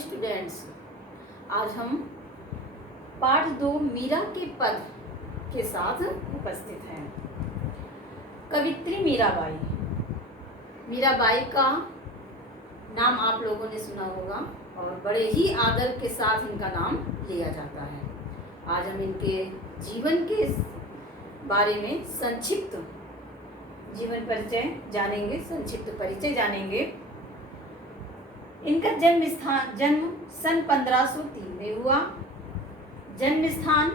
Students, आज हम पाठ 2 मीरा के पद के साथ उपस्थित हैं। कवित्री मीराबाई। मीराबाई का नाम आप लोगों ने सुना होगा और बड़े ही आदर के साथ इनका नाम लिया जाता है। आज हम इनके जीवन के बारे में संक्षिप्त जीवन परिचय जानेंगे, संक्षिप्त परिचय जानेंगे। इनका जन्म सन 1503 में हुआ। जन्म स्थान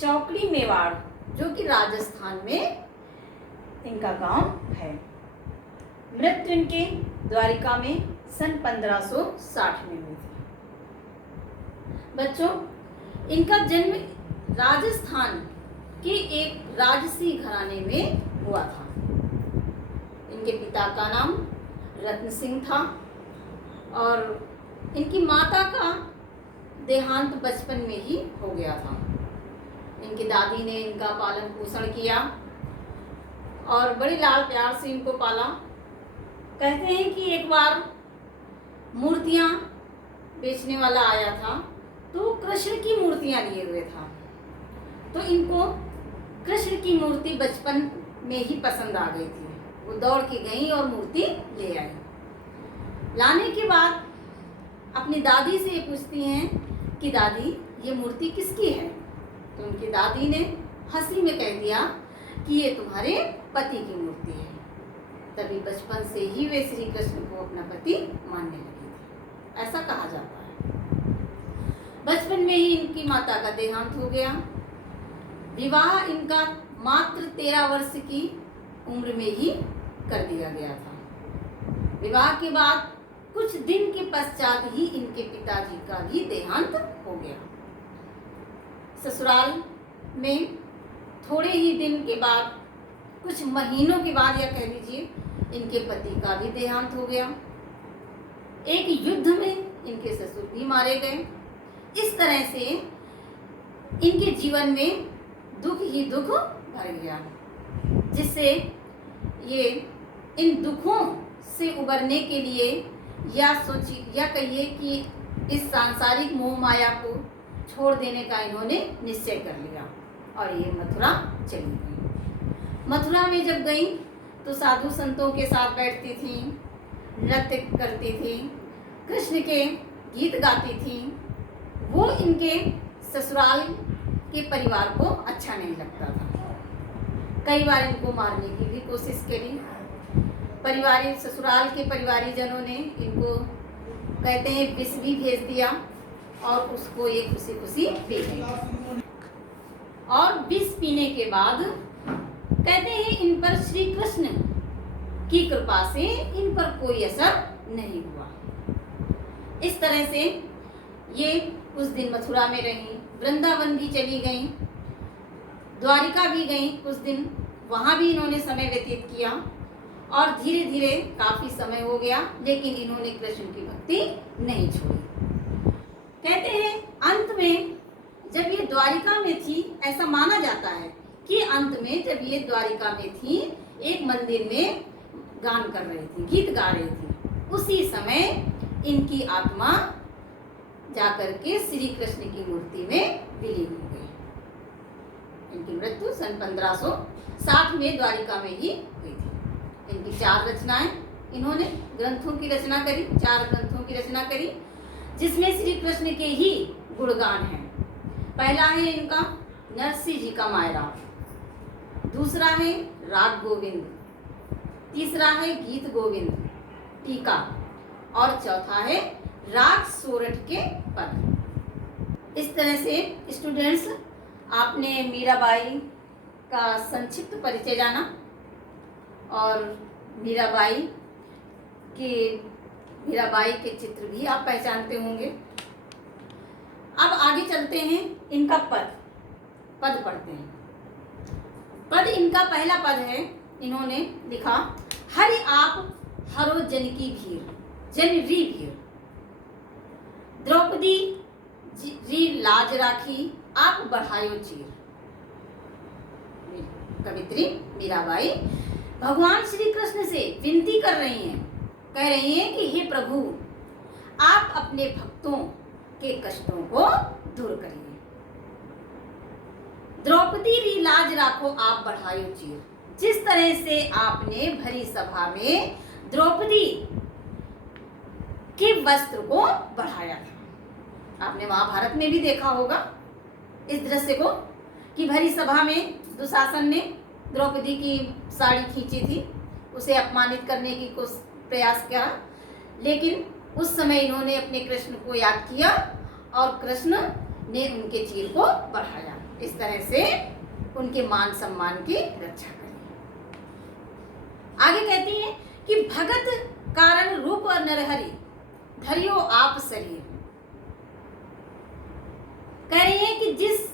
चौकड़ी मेवाड़, जो कि राजस्थान में इनका गांव है। मृत्यु इनके द्वारिका में सन 1560 में हुई थी। बच्चों, इनका जन्म राजस्थान के एक राजसी घराने में हुआ था। इनके पिता का नाम रत्न सिंह था और इनकी माता का देहांत बचपन में ही हो गया था। इनकी दादी ने इनका पालन पोषण किया और बड़े लाड प्यार से इनको पाला। कहते हैं कि एक बार मूर्तियां बेचने वाला आया था तो कृष्ण की मूर्तियां लिए हुए था, तो इनको कृष्ण की मूर्ति बचपन में ही पसंद आ गई थी। वो दौड़ के गई और मूर्ति ले आई। लाने के बाद अपनी दादी से ये पूछती हैं कि दादी, ये मूर्ति किसकी है? तो उनकी दादी ने हंसी में कह दिया कि ये तुम्हारे पति की मूर्ति है। तभी बचपन से ही वे श्री कृष्ण को अपना पति मानने लगी थी, ऐसा कहा जाता है। बचपन में ही इनकी माता का देहांत हो गया। विवाह इनका मात्र 13 वर्ष की उम्र में ही कर दिया गया था। विवाह के बाद कुछ दिन के पश्चात ही इनके पिताजी का भी देहांत हो गया। ससुराल में थोड़े ही दिन के बाद, कुछ महीनों के बाद या कह लीजिए, इनके पति का भी देहांत हो गया। एक युद्ध में इनके ससुर भी मारे गए। इस तरह से इनके जीवन में दुख ही दुख भर गया, जिससे ये इन दुखों से उबरने के लिए या कहिए कि इस सांसारिक मोह माया को छोड़ देने का इन्होंने निश्चय कर लिया और ये मथुरा चली गई। मथुरा में जब गई तो साधु संतों के साथ बैठती थी, नृत्य करती थी, कृष्ण के गीत गाती थी। वो इनके ससुराल के परिवार को अच्छा नहीं लगता था। कई बार इनको मारने की भी कोशिश करी। ससुराल के परिवारी जनों ने इनको, कहते हैं, विष भी भेज दिया और उसको ये खुशी खुशी पी गई। और विष पीने के बाद कहते हैं इन पर श्री कृष्ण की कृपा से इन पर कोई असर नहीं हुआ। इस तरह से ये कुछ दिन मथुरा में रही, वृंदावन भी चली गई, द्वारिका भी गई कुछ दिन, वहाँ भी इन्होंने समय व्यतीत किया और धीरे धीरे काफ़ी समय हो गया, लेकिन इन्होंने कृष्ण की भक्ति नहीं छोड़ी। कहते हैं अंत में जब ये द्वारिका में थी, ऐसा माना जाता है कि अंत में जब ये द्वारिका में थी, एक मंदिर में गान कर रही थी, गीत गा रही थी, उसी समय इनकी आत्मा जाकर के श्री कृष्ण की मूर्ति में विलीन हो गई। इनकी मृत्यु सन 1560 में द्वारिका में ही हुई थी। इनकी 4 रचनाएं, इन्होंने ग्रंथों की रचना करी, 4 ग्रंथों की रचना करी, जिसमें श्री कृष्ण के ही गुणगान हैं। पहला है इनका नरसिंह जी का मायरा, दूसरा है राग गोविंद, तीसरा है गीत गोविंद टीका और चौथा है राग सोरठ के पद। इस तरह से स्टूडेंट्स, आपने मीराबाई का संक्षिप्त परिचय जाना और मीराबाई के चित्र भी आप पहचानते होंगे। अब आगे चलते हैं, इनका पद पढ़ते हैं। पद इनका पहला पद है, इन्होंने लिखा, हरि आप हरो जन की भीड़, जन री भीड़, द्रौपदी जी लाज राखी, आप बढ़ायो चीर। कवित्री मीराबाई भगवान श्री कृष्ण से विनती कर रही हैं, कह रही हैं कि हे प्रभु, आप अपने भक्तों के कष्टों को दूर करिए। द्रौपदी री लाज राखो आप बढ़ायो चीर। जिस तरह से आपने भरी सभा में द्रौपदी के वस्त्र को बढ़ाया था। आपने महाभारत में भी देखा होगा इस दृश्य को कि भरी सभा में दुशासन ने द्रौपदी की साड़ी खींची थी, उसे अपमानित करने की प्रयास किया, लेकिन उस समय इन्होंने अपने कृष्ण को याद किया और कृष्ण ने उनके चीर को बढ़ाया। इस तरह से उनके मान सम्मान की रक्षा करी। आगे कहती है कि भगत कारण रूप और नरहरि धरियो आप शरीर। कह रही है कि जिस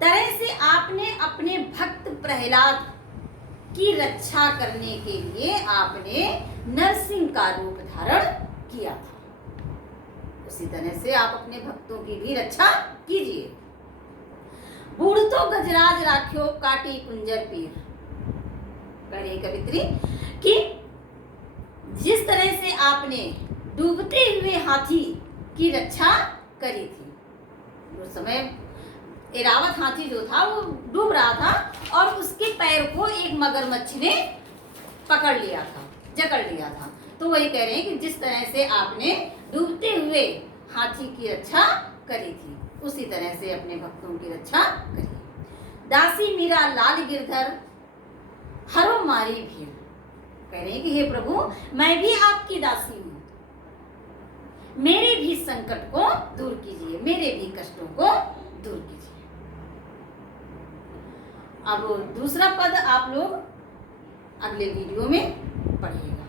तरह से आपने अपने भक्त प्रहलाद की रक्षा करने के लिए आपने नरसिंह का रूप धारण किया था, उसी तरह से आप अपने भक्तों की भी रक्षा कीजिए। बूढ़ तो गजराज राख्यो काटी कुंजर पीर। कह रही कवित्री कि जिस तरह से आपने डूबते हुए हाथी की रक्षा करी थी, उस समय एरावत हाथी जो था वो डूब रहा था और उसके पैर को एक मगरमच्छ ने पकड़ लिया था, जकड़ लिया था। तो वही कह रहे हैं कि जिस तरह से आपने डूबते हुए हाथी की रक्षा करी थी, उसी तरह से अपने भक्तों की रक्षा करिए। दासी मीरा लाल गिरधर हरो मारी भीड़। कह रहे हैं कि हे प्रभु, मैं भी आपकी दासी हूं, मेरे भी संकट को दूर कीजिए, मेरे भी कष्टों को दूर कीजिए। अब दूसरा पद आप लोग अगले वीडियो में पढ़िएगा।